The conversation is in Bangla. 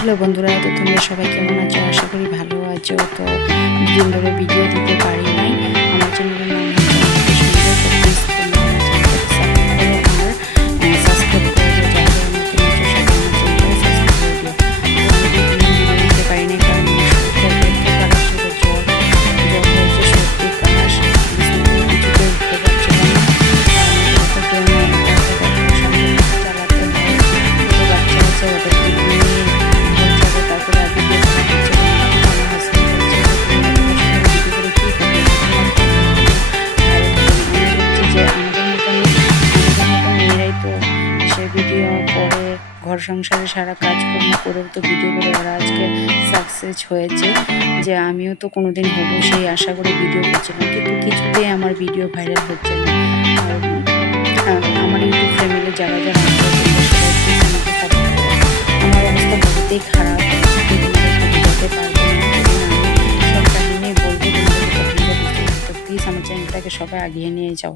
হ্যালো বন্ধুরা, তো তোমরা সবাই কেমন আছো? আশা করি ভালো আছো। তো দুদিন ধরে ভিডিও দিতে পারি নাই। আমার চ্যানেলের নাম হচ্ছে অনেকে সুন্দর, তো প্লিজ তোমরা আমার চ্যানেলটাকে সাপোর্ট করো আর সাবস্ক্রাইব করে দিও। যারা যারা নতুন আছো সবাই আমার চ্যানেলটাকে সাবস্ক্রাইব করে দিও। তো আমি দুদিন ভিডিও দিতে পারি নাই কারণ শরীরটা একটু খারাপ ছিল, জ্বর হয়েছে, সর্দি কাশ, বিছানা থেকে কিছুতে উঠতে পারছিলাম না। আর আমাদের তো কেউ নেই, একা একা দেখো সংসারটা চালাতে হয়। ছোটো বাচ্চা আছে, ওদেরকে নিয়ে ঘর যাবো, তারপরে আর ভিডিও করা হচ্ছে না। আমার হাজব্যান্ড বলছে যে তুমি এত কষ্ট করে ভিডিও করে কী করবে, তোমার তো হবে না। আর আমি বলছি যে আমাদের মতো মেয়েরাই তো সে ভিডিও করে, ঘর সংসারে সারা কাজকর্ম করেও তো ভিডিও করে ওরা আজকে সাকসেস হয়েছে। যে আমিও তো কোনোদিন হবো সেই আশা করে ভিডিও করছিলাম, কিন্তু কিছুতেই আমার ভিডিও ভাইরাল হচ্ছে না। আর আমার ইউটিউব ফ্যামিলি যারা যারা আছে তোমরা সবাই প্লিজ আমাকে সাপোর্ট করো। আমার অবস্থা বহুতেই খারাপ, কিছুতেই তোমাদেরকে বোঝাতে পারবো না। যেদিন আমি সব কাহিনী বলবো তোমাদেরকে তখন বুঝতে, তো প্লিজ আমার চ্যানেলটাকে সবাই আগিয়ে নিয়ে যাও।